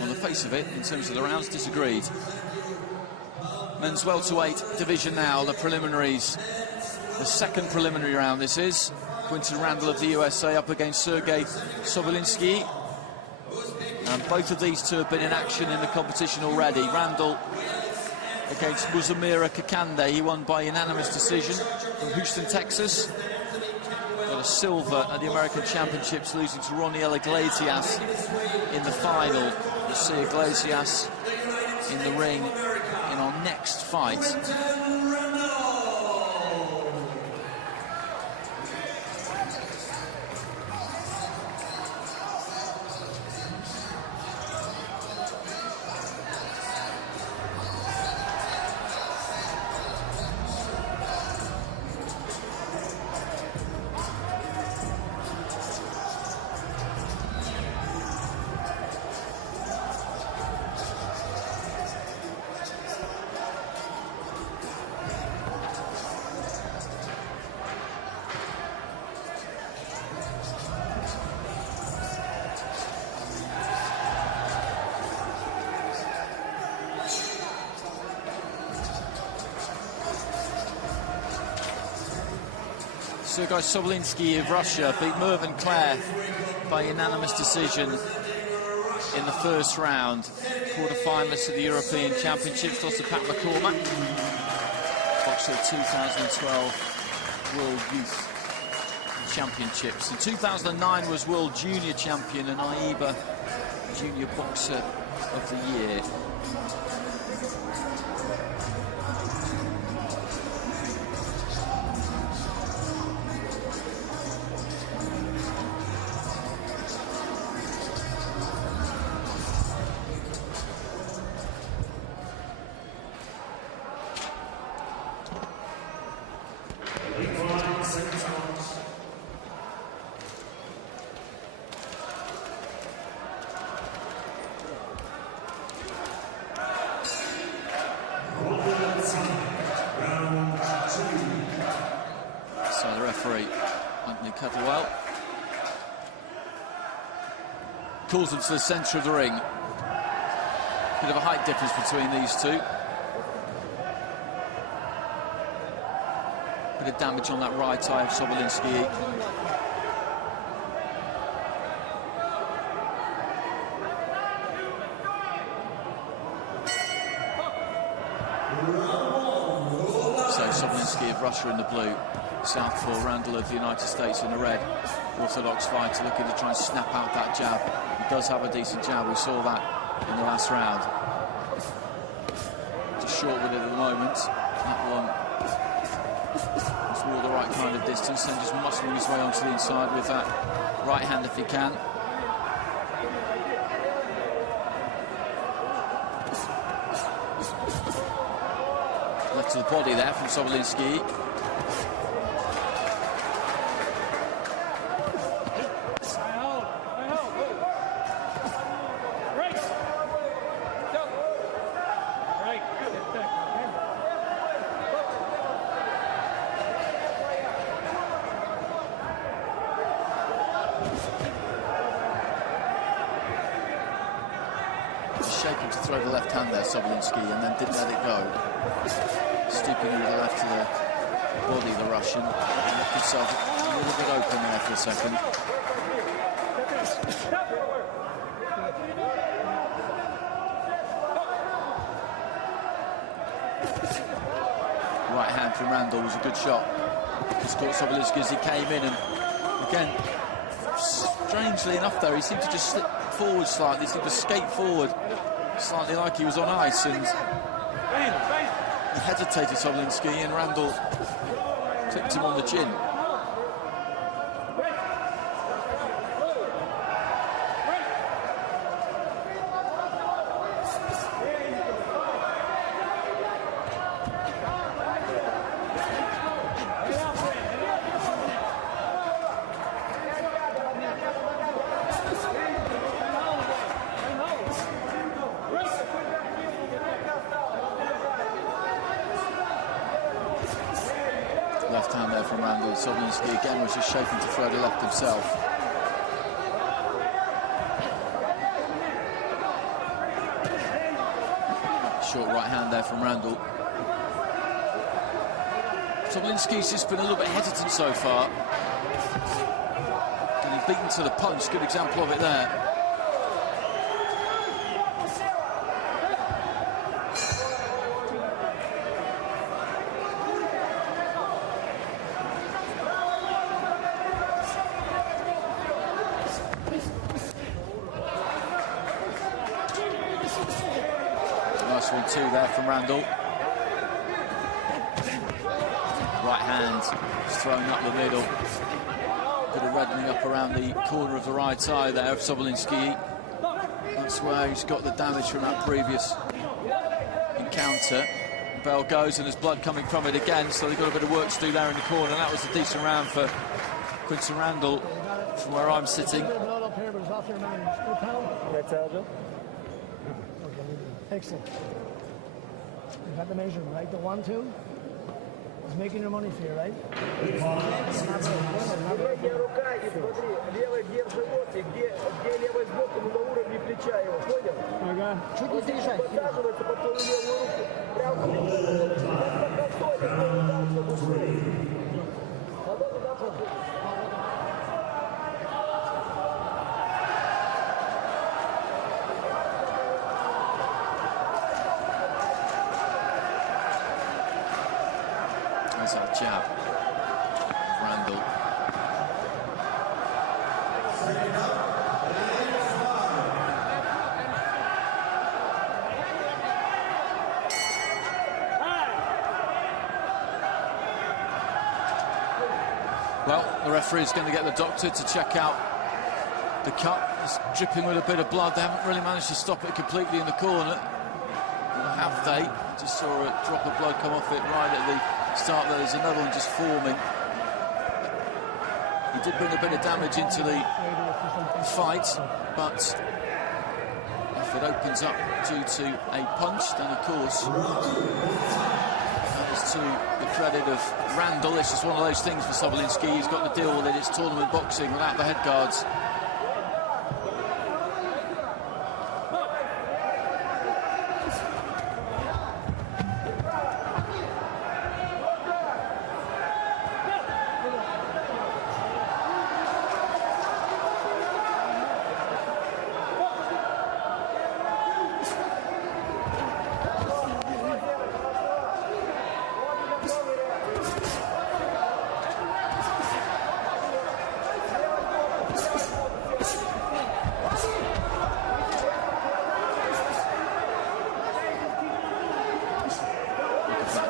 On the face of it, in terms of the rounds, disagreed. Men's welterweight division now, the preliminaries. The second preliminary round this is. Quinton Rändälл of the USA up against Sergei Sobilинский. And both of these two have been in action in the competition already. Rändälll against Muzamira Kakande. He won by unanimous decision from Houston, Texas. Got a silver at the American Championships, losing to Roniel Iglesias in the final. We'll see Iglesias in the ring in our next fight. Sergei Sobilинский of Russia beat Mervyn Clare by unanimous decision in the first round. Quarter-finalist of the European Championships, lost to Pat McCormack. Boxer 2012 World Youth Championships. In 2009 was World Junior Champion and AIBA Junior Boxer of the Year. Calls them to the centre of the ring. Bit of a height difference between these two. Bit of damage on that right eye of Sobilинский. So Sobilинский of Russia in the blue. Southpaw Rändälll of the United States in the red. Orthodox fighter looking to try and snap out that jab. He does have a decent jab, we saw that in the last round. Just short with it at the moment. That one was all the right kind of distance, and just muscling his way onto the inside with that right hand if he can. Left to the body there from Sobilинский. Shaking to throw the left hand there, Sobilинский, and then didn't let it go. Stooping with the left to the body of the Russian. Left himself a little bit open there for a second. Right hand from Rändälll was a good shot. Just caught Sobilинский as he came in, and again, strangely enough though, he seemed to just slip forward slightly, seemed to skate forward slightly like he was on ice, and he hesitated, Sobilинский, and Rändälll clipped him on the chin. Left hand there from Rändälll. Sobilинский again was just shaking to throw the left himself. short right hand there from Rändälл. Sobielinski's just been a little bit hesitant so far. Getting beaten to the punch, good example of it there. Nice 1-2 there from Rändälll. Right hand just thrown up the middle. Bit of reddening up around the corner of the right eye there of Sobielinski. That's where he's got the damage from that previous encounter. Bell goes and there's blood coming from it again, so they've got a bit of work to do there in the corner. That was a decent round for Quinton Rändälll from where I'm sitting. Excellent. You got the measurement, right? The 1-2? He's making your money for you, right? Чуть не заряжай. That's our jab, Rändälll. Well, the referee is going to get the doctor to check out the cut. It's dripping with a bit of blood. They haven't really managed to stop it completely in the corner. Or have they? Just saw a drop of blood come off it right at the start there. There's another one just forming. He did bring a bit of damage into the fight, but if it opens up due to a punch, then of course that is to the credit of Rändälll. It's just one of those things for Sobielinski. He's got to deal with it. It's tournament boxing without the head guards.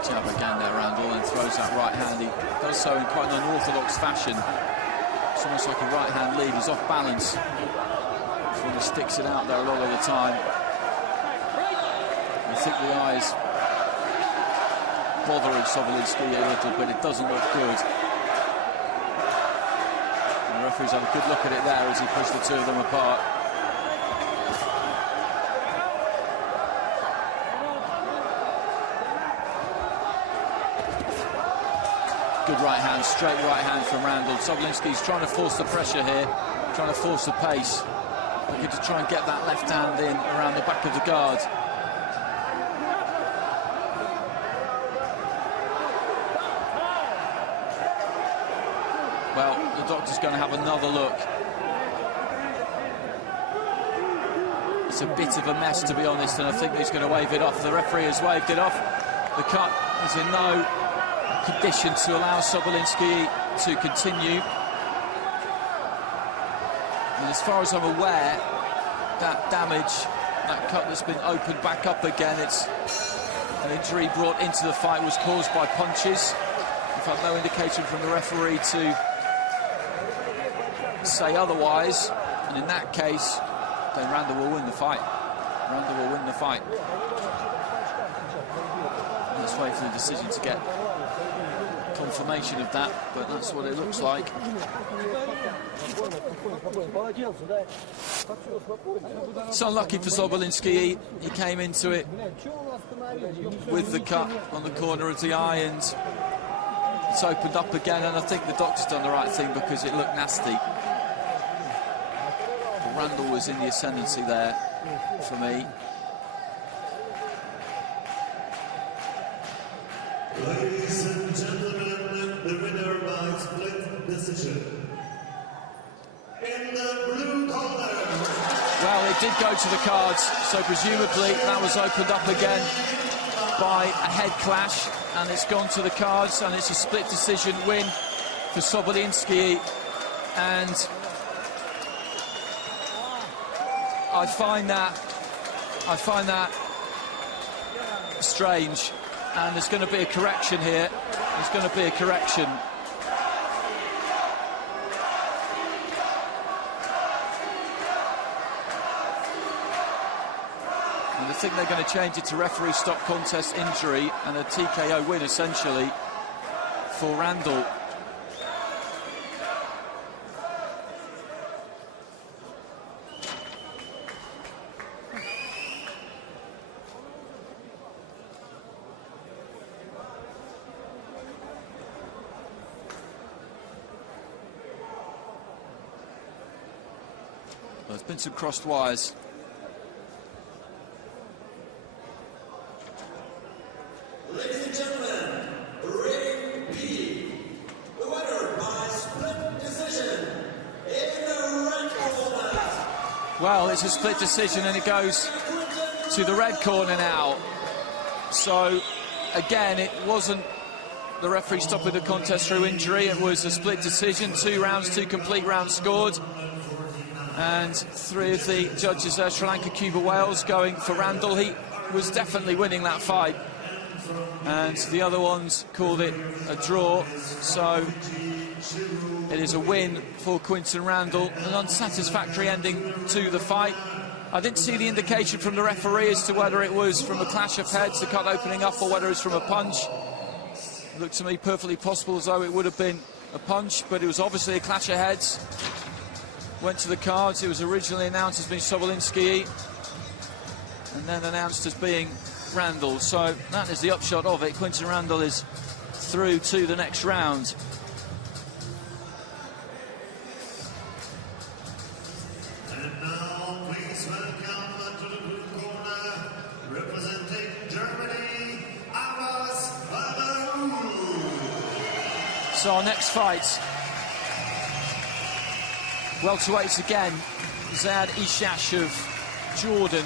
Jab again there, Rändälll, and throws that right hand. He does so in quite an unorthodox fashion. It's almost like a right hand lead. He's off balance. He sticks it out there a lot of the time. I think the eyes bothering Sobielinski a little bit. It doesn't look good. And the referee's had a good look at it there as he pushed the two of them apart. Good right hand, straight right hand from Rändälll. Sobielinski's trying to force the pressure here, trying to force the pace. Looking to try and get that left hand in around the back of the guard. Well, the doctor's going to have another look. It's a bit of a mess, to be honest, and I think he's going to wave it off. The referee has waved it off. The cut is in no condition to allow Sobielinski to continue. And as far as I'm aware, that damage, that cut that's been opened back up again, it's an injury brought into the fight, was caused by punches. We've had no indication from the referee to say otherwise, and in that case, then Rändälll will win the fight. Rändälll will win the fight. Let's wait for the decision to get confirmation of that, but that's what it looks like. It's unlucky for Sobielinski. He came into it with the cut on the corner of the eye, and it's opened up again, and I think the doctor's done the right thing because it looked nasty. But Rändälll was in the ascendancy there for me. Ladies and gentlemen, the winner by split decision. In the blue corner. Well, it did go to the cards, so presumably that was opened up again by a head clash, and it's gone to the cards, and it's a split decision win for Sobilинский. And I find that strange, and there's going to be a correction here. There's going to be a correction. And I think they're going to change it to referee stop contest injury and a TKO win, essentially, for Rändälл. There's been some crossed wires. Ladies and gentlemen, Ring B, the winner by split decision in the red corner. Well, it's a split decision, and it goes to the red corner now. So, again, it wasn't the referee stopping the contest through injury. It was a split decision, 2 rounds, 2 complete rounds scored. And 3 of the judges there, Sri Lanka, Cuba, Wales, going for Rändälll. He was definitely winning that fight. And the other ones called it a draw. So it is a win for Quinton Rändälll. An unsatisfactory ending to the fight. I didn't see the indication from the referee as to whether it was from a clash of heads, the cut opening up, or whether it's from a punch. It looked to me perfectly possible as though it would have been a punch, but it was obviously a clash of heads. Went to the cards. It was originally announced as being Sobilинский and then announced as being Rändälll. So that is the upshot of it. Quinton Rändälll is through to the next round. And now, please welcome to the blue corner, representing Germany, RUS. So our next fight, welterweights again, Iglesias of Jordan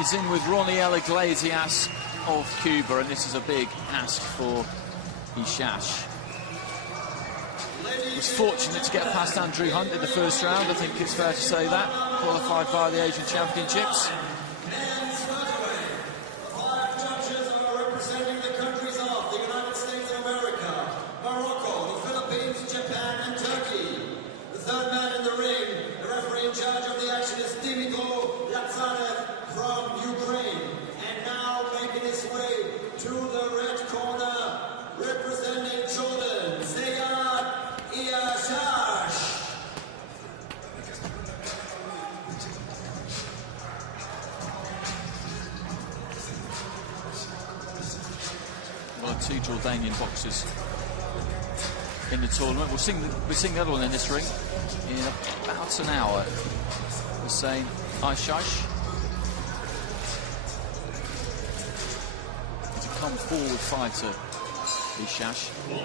is in with Iglesias of Cuba, and this is a big ask for Iashash. Was fortunate to get past Andrew Hunt in the first round, I think it's fair to say that, qualified via the Asian Championships. Two Jordanian boxers in the tournament. We'll sing the other one in this ring in about an hour. We're saying Iashash. He's a come forward fighter, Iashash. And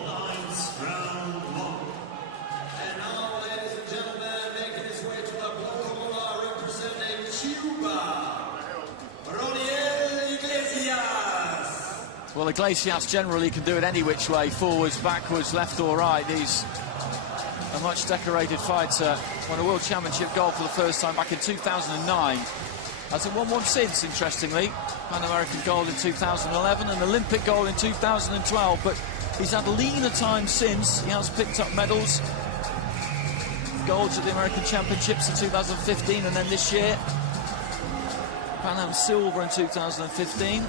now, ladies and gentlemen, making his way to the blue corner, representing Cuba, Iglesias. Well, Iglesias generally can do it any which way, forwards, backwards, left or right. He's a much decorated fighter. Won a World Championship gold for the first time back in 2009. Hasn't won one since, interestingly. Pan American gold in 2011 and Olympic gold in 2012. But he's had leaner time since. He has picked up medals. Golds at the American Championships in 2015, and then this year Pan Am silver in 2015.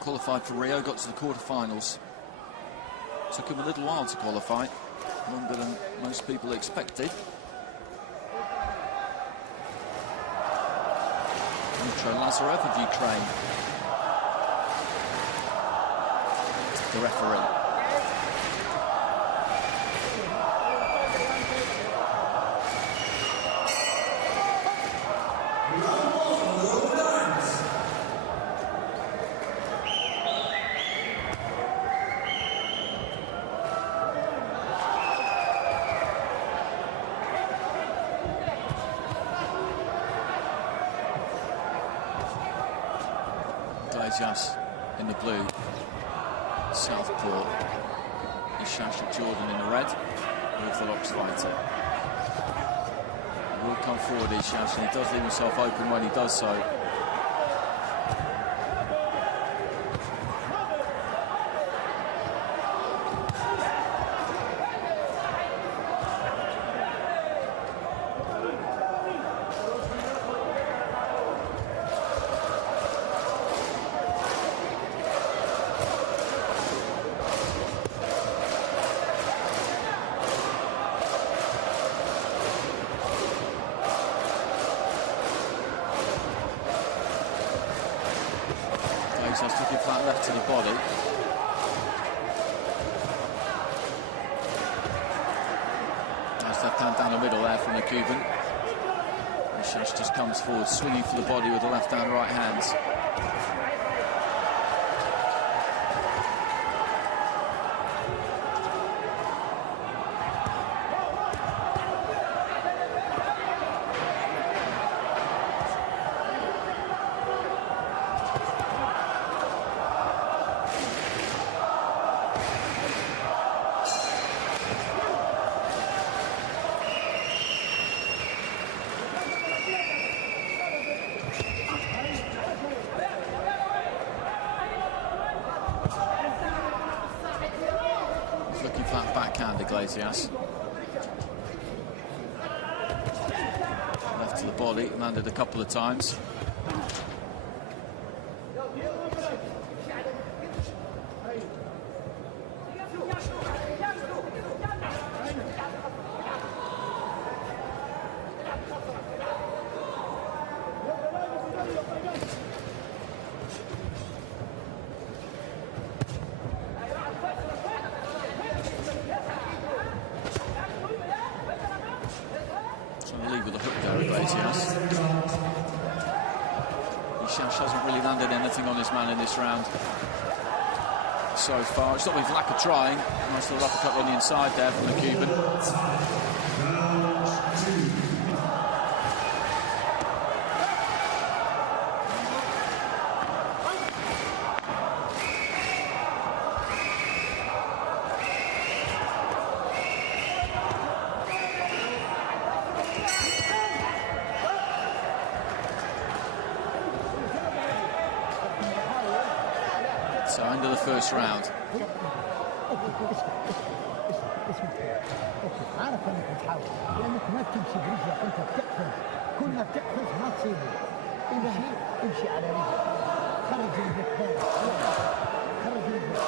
Qualified for Rio, got to the quarterfinals. Took him a little while to qualify, longer than most people expected. Dmitry Lazarev of Ukraine. the referee. Iglesias in the blue, Southpaw, Eashash and Jordan in the red, with the Locks fighter. He will come forward, Eashash, and he does leave himself open when he does so. Iglesias looking flat left to the body. Nice left hand down the middle there from the Cuban. Iglesias just comes forward, swinging for the body with the left and right hands. Looking flat backhand, Iglesias. Left to the body, landed a couple of times. Trying to lead with a hook there, Iglesias. Eashash hasn't really landed anything on his man in this round so far. It's not been for lack of trying. Nice little uppercut on the inside there from the Cuban. So end of the first round. عارف انك بتحاول لانك ما بتمشي برجلك انت بتقفز كل ما بتقفز ما تصيبه امشي على رجلك خرج رجلك خرج رجلك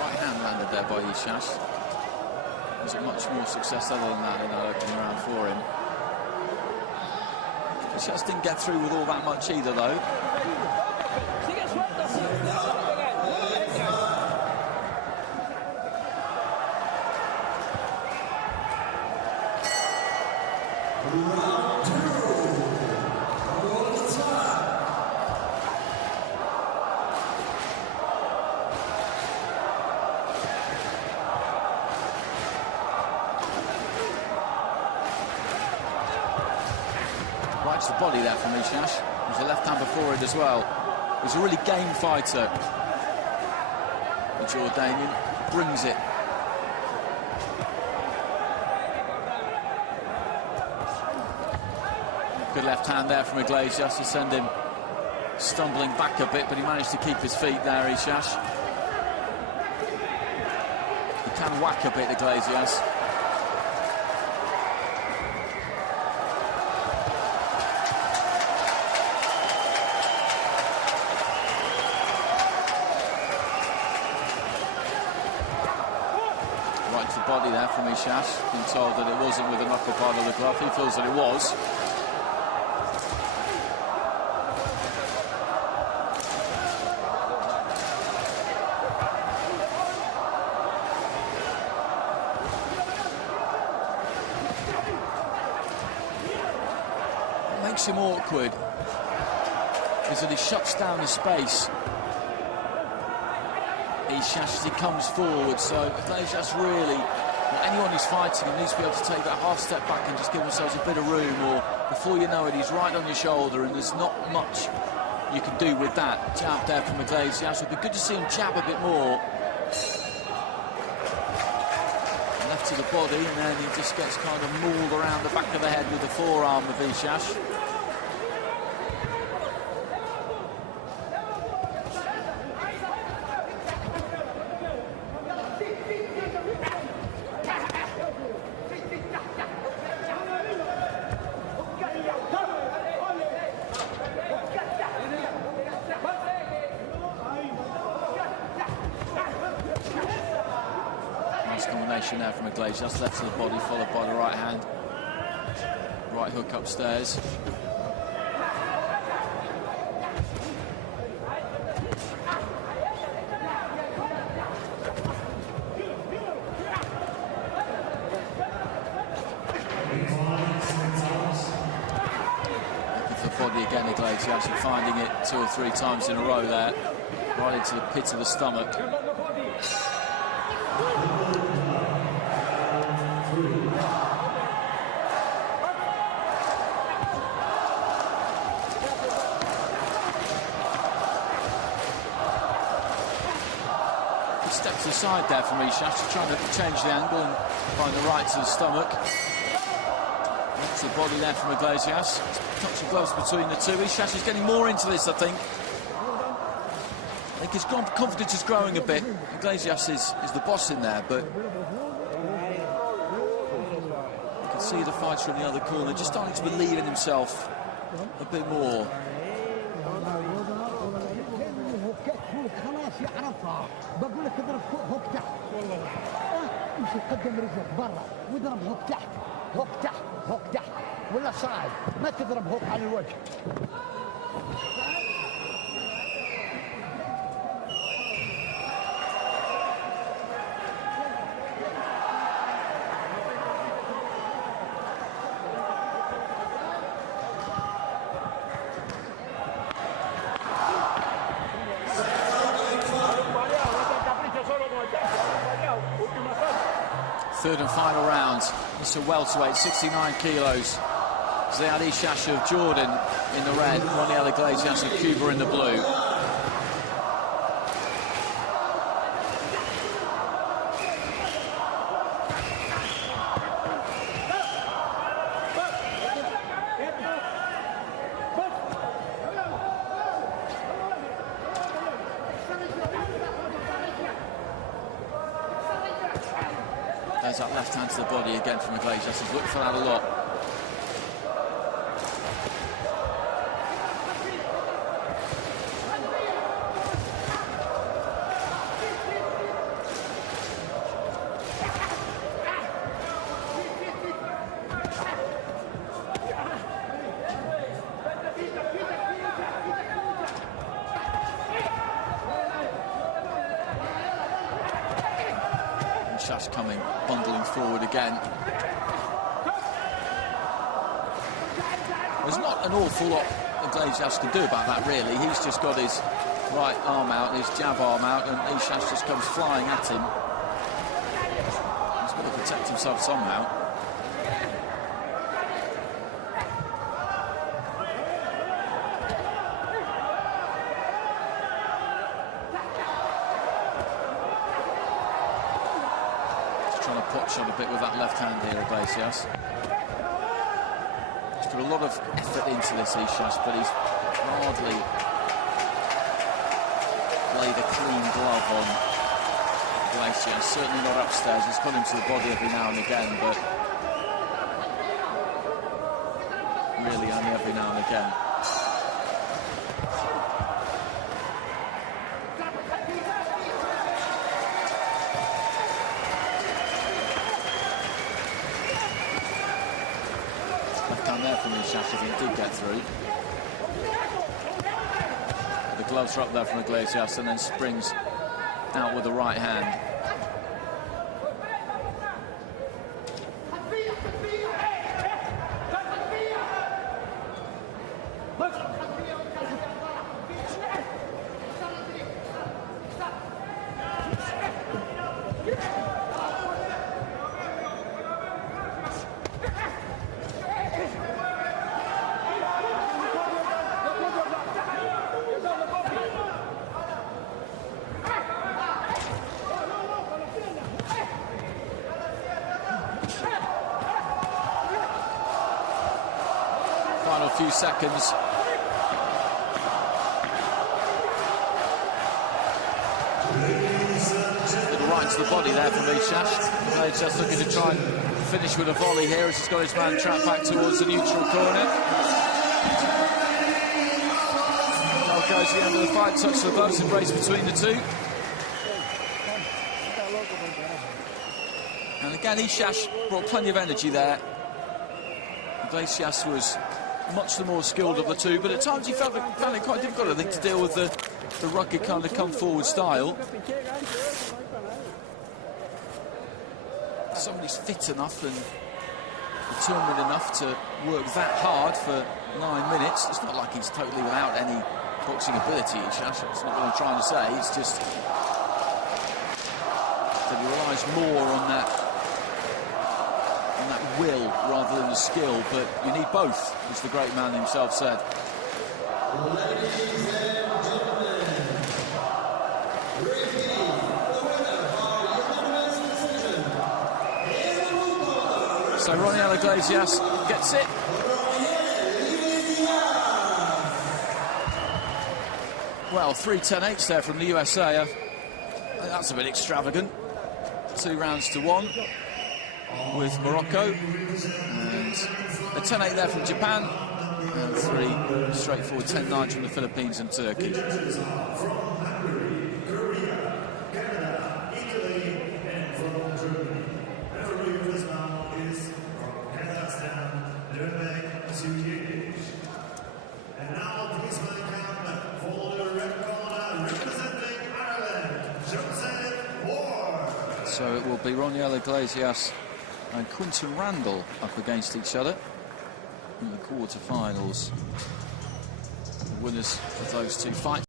Right hand landed there by Eashash. Wasn't much more success other than that in that opening round for him. Eashash didn't get through with all that much either, though. Right to the body there from Eashash. There's a left hand before it as well. He's a really game fighter. The Jordanian brings it. Good left hand there from Iglesias to send him stumbling back a bit, but he managed to keep his feet there, Eashash. He can whack a bit, Iglesias. body there from Eashash. Been told that it wasn't with the knuckle part of the glove. He feels that it was. What makes him awkward is that he shuts down the space. Eashash as he comes forward, so Iglesias really, well, anyone who's fighting, he needs to be able to take that half step back and just give themselves a bit of room, or before you know it, he's right on your shoulder, and there's not much you can do with that. Jab there from Iglesias. It would be good to see him jab a bit more. Left to the body, and then he just gets kind of mauled around the back of the head with the forearm of Eashash. Combination there from Iglesias, left to the body, followed by the right hand. Right hook upstairs. Looking for the body again, Iglesias, and finding it 2 or 3 times in a row there. Right into the pit of the stomach. Steps aside there from Eashash, trying to change the angle and find the right to the stomach. That's the body there from Iglesias. Touch of gloves between the two. Eashash is getting more into this, I think. I think his confidence is growing a bit. Iglesias is the boss in there, but you can see the fighter in the other corner just starting to believe in himself a bit more. بقول لك اضرب هوك تحت امشي قدم رجلك برا واضرب هوك تحت هوك تحت هوك تحت ولا صاعد ما تضرب هوك على الوجه. Third and final round. It's a welterweight, 69 kilos. Eashash of Jordan in the red, Ronnie Iglesias of Cuba in the blue. There's that left hand to the body again from Iglesias. He's looked for that a lot. Eashash coming, bundling forward again. There's not an awful lot Iglesias can do about that, really. He's just got his right arm out, his jab arm out, and Eashash just comes flying at him. He's got to protect himself somehow. Pot shot a bit with that left hand here, Iglesias. He's put a lot of effort into this, Eashash, but he's hardly laid a clean glove on Iglesias. Certainly not upstairs. He's got him to the body every now and again, but really only every now and again. Left hand there from Eashash if he did get through. The gloves are up there from Iglesias and then springs out with the right hand. Final few seconds. Little right to the body there from Eashash. Player's just looking to try and finish with a volley here as he's got his man trapped back towards the neutral corner. Now goes to the end of the fight, touch the gloves, embrace between the two. And again, Eashash brought plenty of energy there. Iglesias was much the more skilled of the two, but at times he found it quite difficult, I think, to deal with the rugged kind of come-forward style. Somebody's fit enough and determined enough to work that hard for 9 minutes. It's not like he's totally without any boxing ability, Eashash. That's not what I'm trying to say. It's just that he relies more on that will rather than the skill, but you need both, as the great man himself said. So Ronnie Iglesias gets it. Well, 3-10-8 there from the USA. I think that's a bit extravagant. 2 rounds to 1. With Morocco, and a 10-8 there from Japan, and 3 straightforward 10-9 from the Philippines and Turkey. So it will be Ronnie Iglesias and Quinton Rändälll up against each other in the quarter-finals. The winners of those 2 fights.